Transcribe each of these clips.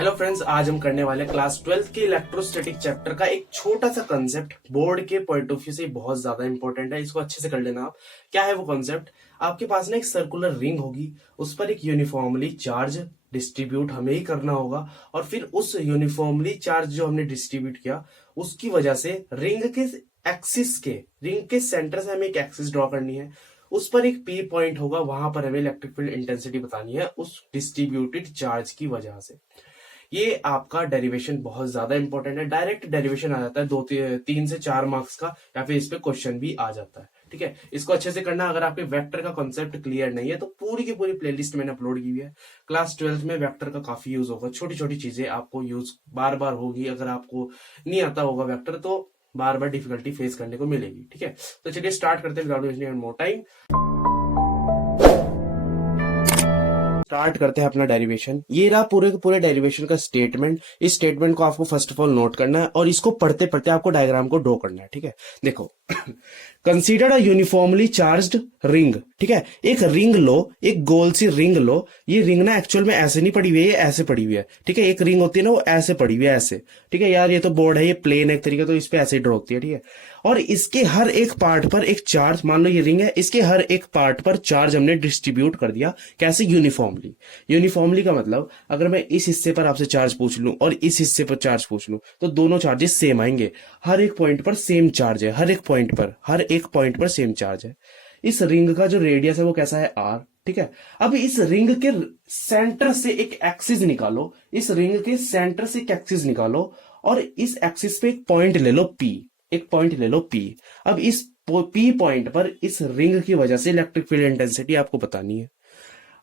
Hello friends, आज हम करने वाले क्लास 12th के इलेक्ट्रोस्टैटिक चैप्टर का एक छोटा सा कंसेप्ट। बोर्ड के पॉइंट ऑफ व्यू से बहुत ज्यादा इंपॉर्टेंट है, इसको अच्छे से कर लेना आप। क्या है वो कॉन्सेप्ट? आपके पास ना एक सर्कुलर रिंग होगी, उस पर एक यूनिफॉर्मली चार्ज डिस्ट्रीब्यूट हमें ही करना होगा, और फिर उस यूनिफॉर्मली चार्ज जो हमने डिस्ट्रीब्यूट किया उसकी वजह से रिंग के सेंटर से हमें एक एक्सिस ड्रॉ करनी है। उस पर एक पी पॉइंट होगा, वहां पर हमें इलेक्ट्रिक फील्ड इंटेंसिटी बतानी है उस डिस्ट्रीब्यूटेड चार्ज की वजह से। ये आपका डेरिवेशन बहुत ज्यादा इंपॉर्टेंट है। डायरेक्ट डेरिवेशन आ जाता है 3 से 4 मार्क्स का, या फिर इस पे क्वेश्चन भी आ जाता है। ठीक है, इसको अच्छे से करना। अगर आपके वेक्टर का कॉन्सेप्ट क्लियर नहीं है तो पूरी की पूरी प्लेलिस्ट मैंने अपलोड की हुई है। क्लास 12th में वेक्टर का काफी यूज होगा, छोटी छोटी चीजें आपको यूज बार बार होगी। अगर आपको नहीं आता होगा वेक्टर तो बार बार डिफिकल्टी फेस करने को मिलेगी। ठीक है, तो चलिए स्टार्ट करते हैं without wasting more time. Start करते हैं अपना डेरिवेशन। ये रहा पूरे के पूरे डेरिवेशन का स्टेटमेंट। इस स्टेटमेंट को आपको फर्स्ट ऑफ ऑल नोट करना है और इसको पढ़ते पढ़ते आपको डायग्राम को ड्रॉ करना है। ठीक है, देखो consider a uniformly charged ring. ठीक है, एक रिंग लो, एक गोल सी रिंग लो। ये रिंग ना एक्चुअल में ऐसे नहीं पड़ी हुई है, ये ऐसे पड़ी हुई है। ठीक है, एक रिंग होती है ना वो ऐसे पड़ी हुई है, ऐसे। ठीक है यार, ये तो बोर्ड है, ये प्लेन है एक तरीके, तो इस पे ऐसे ड्रॉ होती है। ठीक है, और इसके हर एक पार्ट पर एक चार्ज, मान लो ये रिंग है, इसके हर एक पार्ट पर चार्ज हमने डिस्ट्रीब्यूट कर दिया। कैसे? यूनिफॉर्मली। यूनिफॉर्मली का मतलब अगर मैं इस हिस्से पर आपसे चार्ज पूछ लूं और इस हिस्से पर चार्ज पूछ लूं तो दोनों चार्जेस सेम आएंगे। हर एक पॉइंट पर सेम चार्ज है, हर एक पॉइंट पर सेम चार्ज है। इस रिंग का जो रेडियस है वो कैसा है? आर। ठीक है, अब इस रिंग के सेंटर से एक एक्सिस निकालो, इस रिंग के सेंटर से एक एक्सिस निकालो और इस एक्सिस पे एक पॉइंट ले लो पी, एक पॉइंट ले लो पी। अब इस पी पॉइंट पर इस रिंग की वजह से इलेक्ट्रिक फील्ड इंटेंसिटी आपको बतानी है।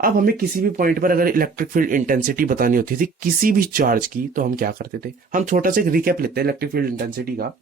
अब हमें किसी भी पॉइंट पर अगर इलेक्ट्रिक फील्ड इंटेंसिटी बतानी होती थी किसी भी चार्ज की, तो हम क्या करते थे? हम छोटा सा एक रिकैप लेते हैं इलेक्ट्रिक फील्ड इंटेंसिटी का।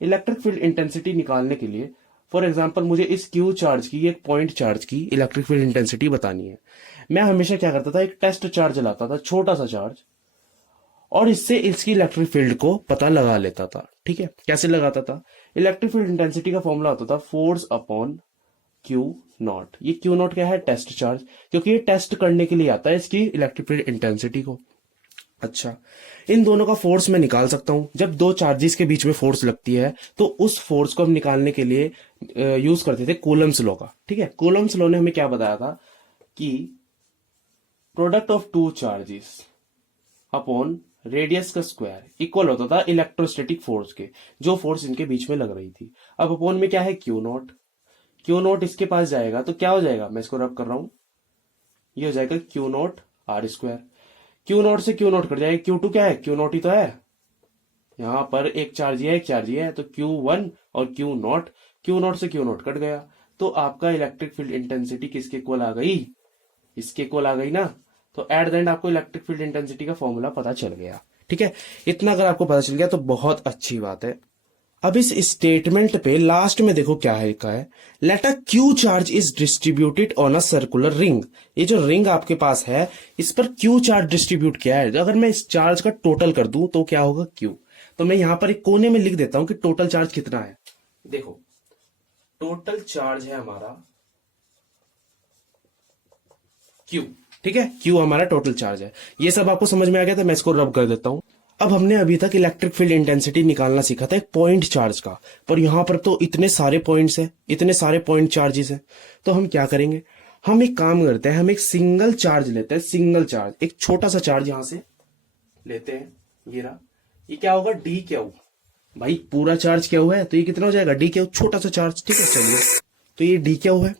इलेक्ट्रिक फील्ड इंटेंसिटी निकालने के लिए फॉर एग्जांपल मुझे इस क्यू चार्ज की, एक पॉइंट चार्ज की इलेक्ट्रिक फील्ड इंटेंसिटी बतानी है। मैं हमेशा क्या करता था, एक टेस्ट चार्ज लाता था, छोटा सा चार्ज, और इससे इसकी इलेक्ट्रिक फील्ड को पता लगा लेता था। ठीक है, कैसे लगाता था? इलेक्ट्रिक फील्ड इंटेंसिटी का फॉर्मूला होता था फोर्स अपॉन क्यू नॉट। ये क्यू नॉट क्या है? टेस्ट चार्ज, क्योंकि ये टेस्ट करने के लिए आता है इसकी इलेक्ट्रिक फील्ड इंटेंसिटी को। अच्छा, इन दोनों का फोर्स मैं निकाल सकता हूं। जब दो चार्जेस के बीच में फोर्स लगती है तो उस फोर्स को हम निकालने के लिए यूज करते थे कूलम्स लॉ का। ठीक है, कूलम्स लॉ ने हमें क्या बताया था कि product of two charges upon radius का स्क्वायर इक्वल होता था इलेक्ट्रोस्टैटिक फोर्स के, जो फोर्स इनके बीच में लग रही थी। अब अपॉन में क्या है? Q not. क्यू नॉट इसके पास जाएगा तो क्या हो जाएगा? मैं इसको रब कर रहा हूं, ये हो जाएगा q naught r square. Q naught से क्यू नॉट कट जाएगा, क्यू टू क्या है? क्यू नॉट ही तो है। यहां पर एक चार्ज है, एक चार्ज है, तो क्यू वन और क्यू नॉट, क्यू नॉट से क्यू नॉट कट गया। तो आपका इलेक्ट्रिक फील्ड इंटेंसिटी किसके इक्वल आ गई? इसके इक्वल आ गई ना। तो एट द एंड आपको इलेक्ट्रिक फील्ड इंटेंसिटी का फॉर्मूला पता चल गया। ठीक है, इतना अगर आपको पता चल गया तो बहुत अच्छी बात है। अब इस स्टेटमेंट पे लास्ट में देखो क्या है लिखा है, let a q charge is distributed on a circular ring. ये जो रिंग आपके पास है इस पर क्यू चार्ज डिस्ट्रीब्यूट किया है। अगर मैं इस चार्ज का टोटल कर दूं तो क्या होगा? क्यू। तो मैं यहां पर एक कोने में लिख देता हूं कि टोटल चार्ज कितना है। देखो, टोटल चार्ज है हमारा क्यू। ठीक है, क्यू हमारा टोटल चार्ज है। ये सब आपको समझ में आ गया था? मैं इसको रब कर देता हूं। अब हमने अभी तक इलेक्ट्रिक फील्ड इंटेंसिटी निकालना सीखा था एक पॉइंट चार्ज का, पर यहां पर तो इतने सारे पॉइंट्स हैं, इतने सारे पॉइंट चार्जेस हैं। तो हम क्या करेंगे? हम एक काम करते हैं, हम एक सिंगल चार्ज लेते हैं, सिंगल चार्ज, एक छोटा सा चार्ज यहां से लेते हैं। ये रहा, ये क्या होगा? D Q. भाई पूरा चार्ज क्या हुआ है तो ये कितना हो जाएगा? डी क्यू, छोटा सा चार्ज। ठीक है, चलिए, तो ये डी क्यू है।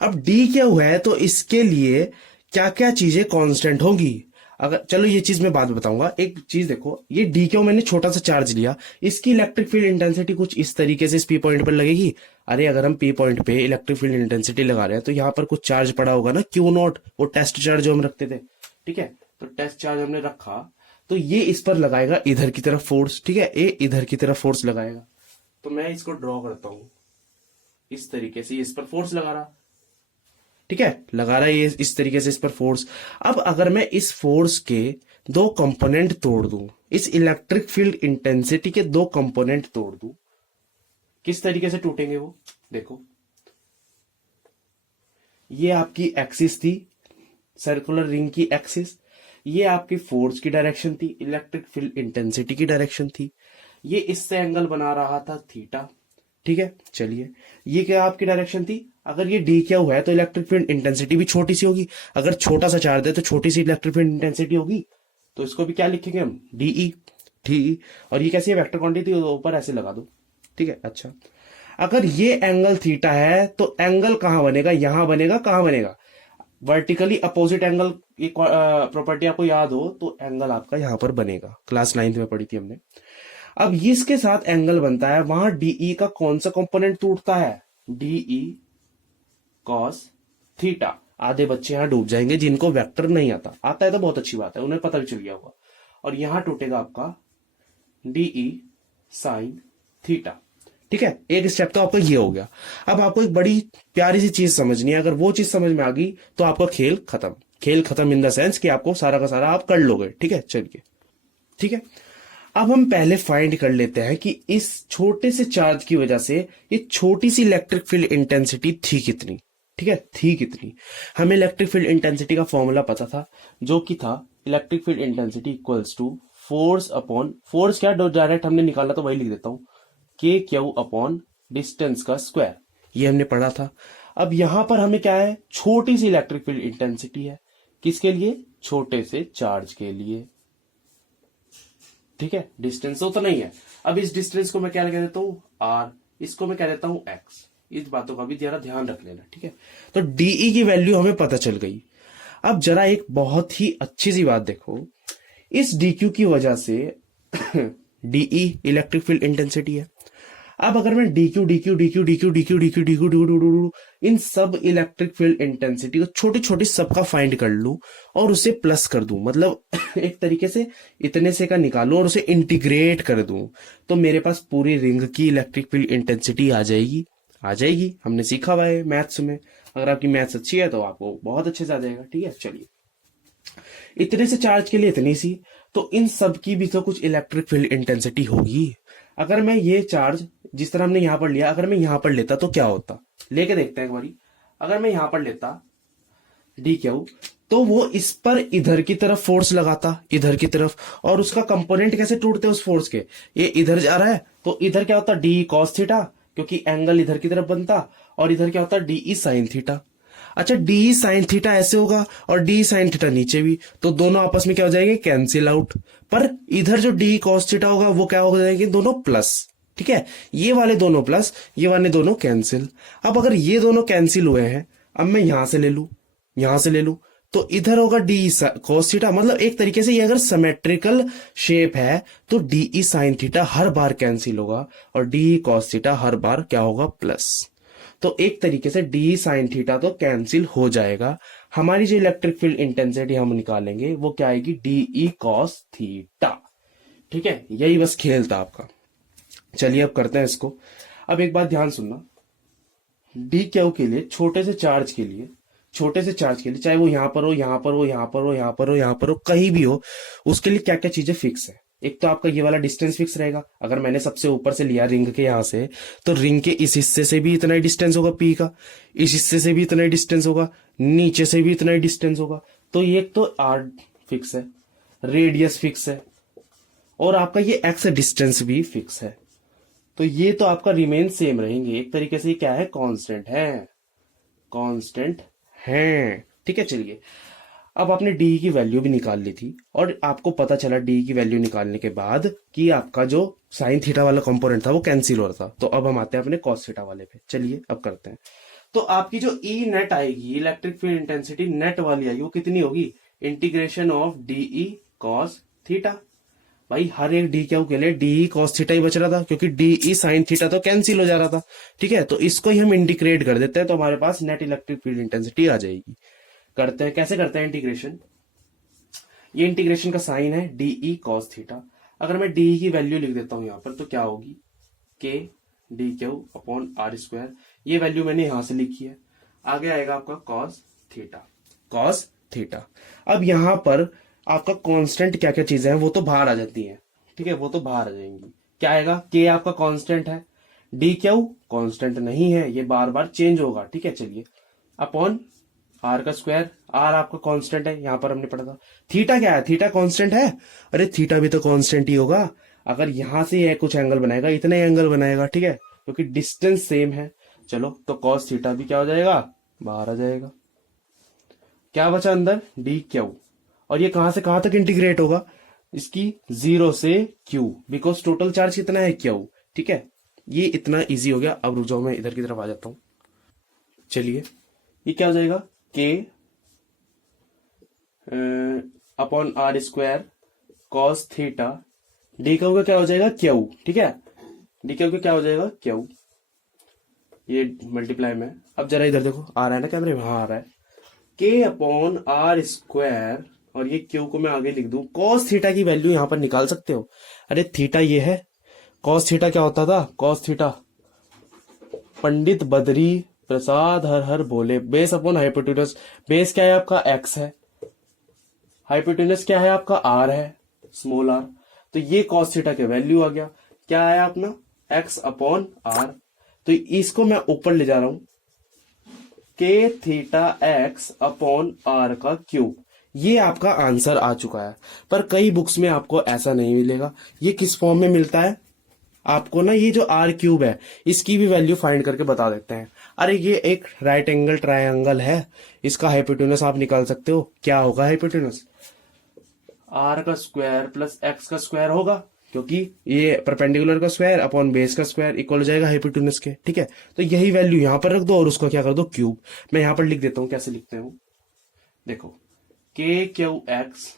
अब डी क्यू है तो इसके लिए क्या क्या चीजें कांस्टेंट होंगी? अगर चलो ये चीज मैं बाद में बताऊंगा। एक चीज देखो, ये डी क्यू मैंने छोटा सा चार्ज लिया, इसकी इलेक्ट्रिक फील्ड इंटेंसिटी कुछ इस तरीके से इस पी पॉइंट पर लगेगी। अरे अगर हम पी पॉइंट पे इलेक्ट्रिक फील्ड इंटेंसिटी लगा रहे हैं तो यहाँ पर कुछ चार्ज पड़ा होगा ना, क्यू नॉट, वो टेस्ट चार्ज जो हम रखते थे। ठीक है, तो टेस्ट चार्ज हमने रखा तो ये इस पर लगाएगा इधर की तरफ फोर्स। ठीक है, ये इधर की तरफ फोर्स लगाएगा। तो मैं इसको ड्रॉ करता हूं इस तरीके से, इस पर फोर्स लगा रहा। ठीक है, लगा रहा है ये इस तरीके से इस पर फोर्स। अब अगर मैं इस फोर्स के दो कंपोनेंट तोड़ दूं, इस इलेक्ट्रिक फील्ड इंटेंसिटी के दो कंपोनेंट तोड़ दूं, किस तरीके से टूटेंगे वो? देखो, ये आपकी एक्सिस थी, सर्कुलर रिंग की एक्सिस। ये आपकी फोर्स की डायरेक्शन थी, इलेक्ट्रिक फील्ड इंटेंसिटी की डायरेक्शन थी। ये इससे एंगल बना रहा था थीटा। ठीक है, चलिए ये क्या आपकी डायरेक्शन थी। अगर ये डी क्या हुआ है तो इलेक्ट्रिक फील्ड इंटेंसिटी भी छोटी सी होगी। अगर छोटा सा चार्ज है तो छोटी सी इलेक्ट्रिक फील्ड इंटेंसिटी होगी। तो इसको भी क्या लिखेंगे हम, डीई। ठीक, और ये कैसी है, वेक्टर क्वांटिटी, तो ऊपर ऐसे लगा दो। ठीक है, अच्छा अगर ये एंगल थीटा है तो एंगल कहां बनेगा, यहां बनेगा, कहां बनेगा, वर्टिकली अपोजिट एंगल। ये प्रॉपर्टी आपको याद हो तो एंगल आपका यहां पर बनेगा, क्लास 9th में पढ़ी थी हमने। अब इसके साथ एंगल बनता है, वहां डीई का कौन सा कंपोनेंट टूटता है, डीई कॉस थीटा। आधे बच्चे यहां डूब जाएंगे जिनको वेक्टर नहीं आता, आता है तो बहुत अच्छी बात है, उन्हें पता भी चल गया होगा। और यहां टूटेगा आपका डीई साइन थीटा। ठीक है, एक स्टेप तो आपका ये हो गया। अब आपको एक बड़ी प्यारी सी चीज समझनी है, अगर वो चीज समझ में आ गई तो आपका खेल खत्म। खेल खत्म इन द सेंस कि आपको सारा का सारा आप कर लोगे। ठीक है, चलिए ठीक है। अब हम पहले फाइंड कर लेते हैं कि इस छोटे से चार्ज की वजह से ये छोटी सी इलेक्ट्रिक फील्ड इंटेंसिटी थी कितनी। ठीक है, थी कितनी। हमें इलेक्ट्रिक फील्ड इंटेंसिटी का फॉर्मूला पता था, जो कि था electric field intensity equals to force upon, force क्या डायरेक्ट हमने निकाला तो वही लिख देता हूं, के क्यू अपॉन डिस्टेंस का स्क्वायर। ये हमने पढ़ा था। अब यहां पर हमें क्या है, छोटी सी इलेक्ट्रिक फील्ड इंटेंसिटी है, किसके लिए, छोटे से चार्ज के लिए। ठीक है, डिस्टेंस तो नहीं है। अब इस डिस्टेंस को मैं क्या कह देता हूं, आर, इसको मैं कह देता हूं एक्स। इस बातों का भी जरा ध्यान रख लेना। ठीक है, तो डीई की वैल्यू हमें पता चल गई। अब जरा एक बहुत ही अच्छी सी बात देखो, इस डीक्यू की वजह से डीई इलेक्ट्रिक फील्ड इंटेंसिटी है। अब अगर मैं dq dq dq dq dq dq dq dq इन सब इलेक्ट्रिक फील्ड इंटेंसिटी को छोटी छोटी सबका फाइंड कर लूं और उसे प्लस कर दूं, मतलब एक तरीके से इतने से का निकालूं और उसे इंटीग्रेट कर दूं, तो मेरे पास पूरी रिंग की इलेक्ट्रिक फील्ड इंटेंसिटी आ जाएगी। आ जाएगी, हमने सीखा हुआ है मैथ्स में। अगर आपकी मैथ्स अच्छी है तो आपको बहुत अच्छे से आ जाएगा। ठीक है, चलिए इतने से चार्ज के लिए इतनी सी, तो इन सब की भी तो कुछ इलेक्ट्रिक फील्ड इंटेंसिटी होगी। अगर मैं ये चार्ज जिस तरह हमने यहां पर लिया, अगर मैं यहां पर लेता तो क्या होता, लेके देखते हैं एक बारी। अगर मैं यहां पर लेता डी क्यू, तो वो इस पर इधर की तरफ फोर्स लगाता, इधर की तरफ, और उसका कंपोनेंट कैसे टूटते उस फोर्स के, ये इधर जा रहा है तो इधर क्या होता, डी कॉस थीटा, क्योंकि एंगल इधर की तरफ बनता, और इधर क्या होता, डी साइन थीटा। अच्छा, डी साइन थीटा ऐसे होगा और डी साइन थीटा नीचे भी, तो दोनों आपस में क्या हो जाएंगे, कैंसिल आउट। पर इधर जो डी कॉस थीटा होगा वो क्या हो जाएंगे, दोनों प्लस। ठीक है, ये वाले दोनों प्लस, ये वाले दोनों कैंसिल। अब अगर ये दोनों कैंसिल हुए हैं, अब मैं यहां से ले लू, यहां से ले लू, तो इधर होगा डी कॉस थीटा। मतलब एक तरीके से ये अगर सिमेट्रिकल शेप है तो डी साइन थीटा हर बार कैंसिल होगा और डी कॉस थीटा हर बार क्या होगा, प्लस। तो एक तरीके से डी साइन थीटा तो कैंसिल हो जाएगा। हमारी जो इलेक्ट्रिक फील्ड इंटेंसिटी हम निकालेंगे वो क्या आएगी, डीई कॉस थीटा। ठीक है, यही बस खेल था आपका। चलिए अब करते हैं इसको। अब एक बात ध्यान सुनना, डी क्यू के लिए, छोटे से चार्ज के लिए, छोटे से चार्ज के लिए, चाहे वो यहां पर हो, यहां पर हो, यहां पर हो, यहां पर हो, यहां पर हो, कहीं भी हो, उसके लिए क्या क्या चीजें फिक्स है। एक तो आपका ये वाला डिस्टेंस फिक्स रहेगा। अगर मैंने सबसे ऊपर से लिया रिंग के यहां से, तो रिंग के इस हिस्से से भी इतना ही डिस्टेंस होगा पी का, इस हिस्से से भी इतना ही डिस्टेंस होगा, नीचे से भी इतना ही डिस्टेंस होगा। तो ये एक तो आर फिक्स है, रेडियस फिक्स है, और आपका ये एक्स डिस्टेंस भी फिक्स है। तो ये तो आपका रिमेन सेम रहेंगे। एक तरीके से ये क्या है, कांस्टेंट है, कांस्टेंट है। ठीक है, चलिए अब आपने डी की वैल्यू भी निकाल ली थी और आपको पता चला डी की वैल्यू निकालने के बाद कि आपका जो साइन थीटा वाला कंपोनेंट था वो कैंसिल हो रहा था। तो अब हम आते हैं अपने कॉस थीटा वाले पे। चलिए अब करते हैं। तो आपकी जो ई नेट आएगी, इलेक्ट्रिक फील्ड इंटेंसिटी नेट वाली आएगी, वो कितनी होगी, integration of dE cos theta. भाई हर एक डी क्यू के लिए डी कॉस थीटा ही बच रहा था, क्योंकि डी साइन थीटा तो कैंसिल हो जा रहा था। ठीक है, तो इसको ही हम इंटीग्रेट कर देते हैं, तो हमारे पास नेट इलेक्ट्रिक फील्ड इंटेंसिटी आ जाएगी। करते हैं, कैसे करते हैं इंटीग्रेशन। ये इंटीग्रेशन का साइन है डीई कॉस थीटा। अगर मैं डीई की वैल्यू लिख देता हूं यहां पर, तो क्या होगी, k d q upon r square. ये वैल्यू मैंने यहां से लिखी है। आगे आएगा आपका कॉस थीटा, कॉस थीटा। अब यहां पर आपका कांस्टेंट क्या क्या चीजें हैं वो तो बाहर आ जाती हैं। ठीक है, वो तो बाहर आ जाएंगी। क्या आएगा, के आपका कांस्टेंट है, डी क्यू कांस्टेंट नहीं है, ये बार बार चेंज होगा। ठीक है, चलिए अपॉन आर का स्क्वायर, आर आपका कांस्टेंट है, यहां पर हमने पढ़ा था। थीटा क्या है, थीटा कांस्टेंट है, अरे थीटा भी तो कांस्टेंट ही होगा। अगर यहां से ये कुछ एंगल बनाएगा, इतना ही एंगल बनाएगा, ठीक है, क्योंकि डिस्टेंस सेम है। चलो तो कॉस थीटा भी क्या हो जाएगा, बाहर आ जाएगा। क्या बचा अंदर, डी क्यू। और ये कहां से कहां तक इंटीग्रेट होगा, इसकी 0 से क्यू, बिकॉज टोटल चार्ज कितना है, क्यू। ठीक है, ये इतना इजी हो गया। अब रुक जाओ, मैं इधर की तरफ आ जाता हूं। चलिए, ये क्या हो जाएगा, k upon r square cos theta, d q का क्या हो जाएगा, क्यू। ठीक है, डी क्यू का क्या हो जाएगा, क्यू। ये मल्टीप्लाई में, अब जरा इधर देखो, आ रहा है ना कैमरे में, हाँ आ रहा है। के अपॉन आर स्क्वायर, और ये क्यू को मैं आगे लिख दूं, कॉस थीटा की वैल्यू यहां पर निकाल सकते हो। अरे थीटा ये है, कॉस थीटा क्या होता था, कॉस थीटा पंडित बद्री प्रसाद हर हर बोले, बेस अपॉन हाइपोटेनस। बेस क्या है आपका, एक्स है, हाइपोटेनस क्या है आपका, आर है, स्मॉल आर। तो ये कॉस थीटा के वैल्यू आ गया, क्या आया अपना, एक्स अपॉन आर। तो इसको मैं ऊपर ले जा रहा हूं, के थीटा एक्स अपॉन आर का क्यूब। ये आपका आंसर आ चुका है। पर कई बुक्स में आपको ऐसा नहीं मिलेगा। ये किस फॉर्म में मिलता है आपको ना, ये जो आर क्यूब है इसकी भी वैल्यू फाइंड करके बता देते हैं। अरे ये एक राइट एंगल ट्रायंगल है, इसका हाइपोटेनस आप निकाल सकते हो। क्या होगा हाइपोटेनस, आर का स्क्वायर प्लस एक्स का स्क्वायर होगा, क्योंकि ये परपेंडिकुलर का स्क्वायर अपॉन बेस का स्क्वायर इक्वल हो जाएगा हाइपोटेनस के। ठीक है, तो यही वैल्यू यहां पर रख दो और उसको क्या कर दो, क्यूब। मैं यहां पर लिख देता हूं, कैसे लिखते हो देखो, के Q x,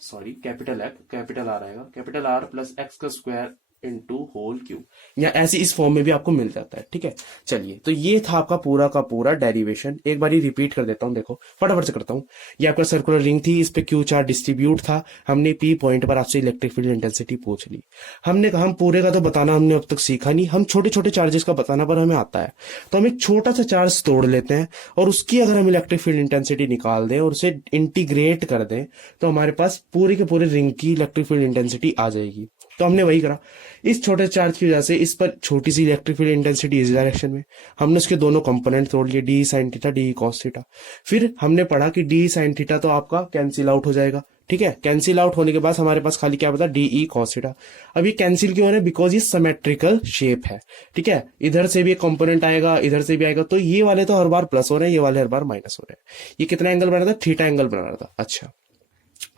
sorry capital x, capital R आएगा, कैपिटल आर प्लस एक्स का स्क्वायर इंटू होल क्यूब, या ऐसे इस फॉर्म में भी आपको मिल जाता है। ठीक है, चलिए, तो ये था आपका पूरा का पूरा डेरिवेशन। एक बार रिपीट कर देता हूं, देखो फटाफट से करता हूं। ये आपका सर्कुलर रिंग थी, इस पे क्यू चार्ज डिस्ट्रीब्यूट था। हमने पी पॉइंट पर आपसे इलेक्ट्रिक फील्ड इंटेंसिटी पूछ ली। हमने कहा हम पूरे का तो बताना हमने अब तक सीखा नहीं, हम छोटे छोटे चार्जेस का बताना पर हमें आता है। तो हम एक छोटा सा चार्ज तोड़ लेते हैं और उसकी अगर हम इलेक्ट्रिक फील्ड इंटेंसिटी निकाल दें और उसे इंटीग्रेट कर दें, तो हमारे पास पूरी के पूरे रिंग की इलेक्ट्रिक फील्ड इंटेंसिटी आ जाएगी। तो हमने वही करा, इस छोटे चार्ज की वजह से इस पर छोटी सी इलेक्ट्रिक फील्ड इंटेंसिटी इस डायरेक्शन में, हमने उसके दोनों कंपोनेंट तोड़ लिए, D sine theta D cos theta. फिर हमने पढ़ा कि डी साइन थीटा तो आपका कैंसिल आउट हो जाएगा। ठीक है, कैंसिल आउट होने के बाद हमारे पास खाली क्या बता, डी ई कॉस थीटा। अब ये कैंसिल क्यों हो रहा है, बिकॉज ये सिमेट्रिकल शेप है। ठीक है, इधर से भी एक कंपोनेंट आएगा, इधर से भी आएगा, तो ये वाले तो हर बार प्लस हो रहे हैं, ये वाले हर बार माइनस हो रहे हैं। ये कितना एंगल बना था, थीटा एंगल बना रहा था। अच्छा,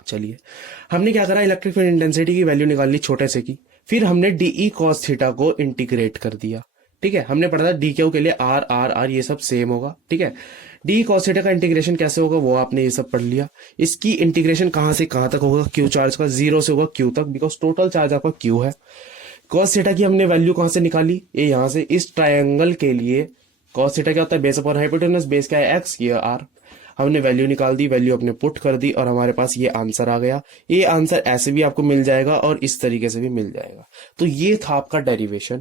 चलिए, हमने क्या करा, इलेक्ट्रिक फील्ड इंटेंसिटी की वैल्यू निकाल ली छोटे से की। फिर हमने डीई कॉस थीटा को इंटीग्रेट कर दिया। ठीक है, हमने पढ़ा था डी क्यू के लिए आर आर आर ये सब सेम होगा। ठीक है, डी कॉस थीटा का इंटीग्रेशन कैसे होगा वो आपने ये सब पढ़ लिया। इसकी इंटीग्रेशन कहां से कहां तक होगा, क्यू चार्ज का 0 से होगा क्यू तक, बिकॉज टोटल चार्ज आपका क्यू है। कॉस थीटा की हमने वैल्यू कहां से निकाली, ये यहां से। इस ट्रायंगल के लिए कॉस थीटा क्या होता है, बेस अपॉन हाइपोटेनस, बेस क्या है एक्स, ये आर। हमने वैल्यू निकाल दी, वैल्यू अपने पुट कर दी और हमारे पास ये आंसर आ गया। ये आंसर ऐसे भी आपको मिल जाएगा और इस तरीके से भी मिल जाएगा। तो ये था आपका डेरिवेशन।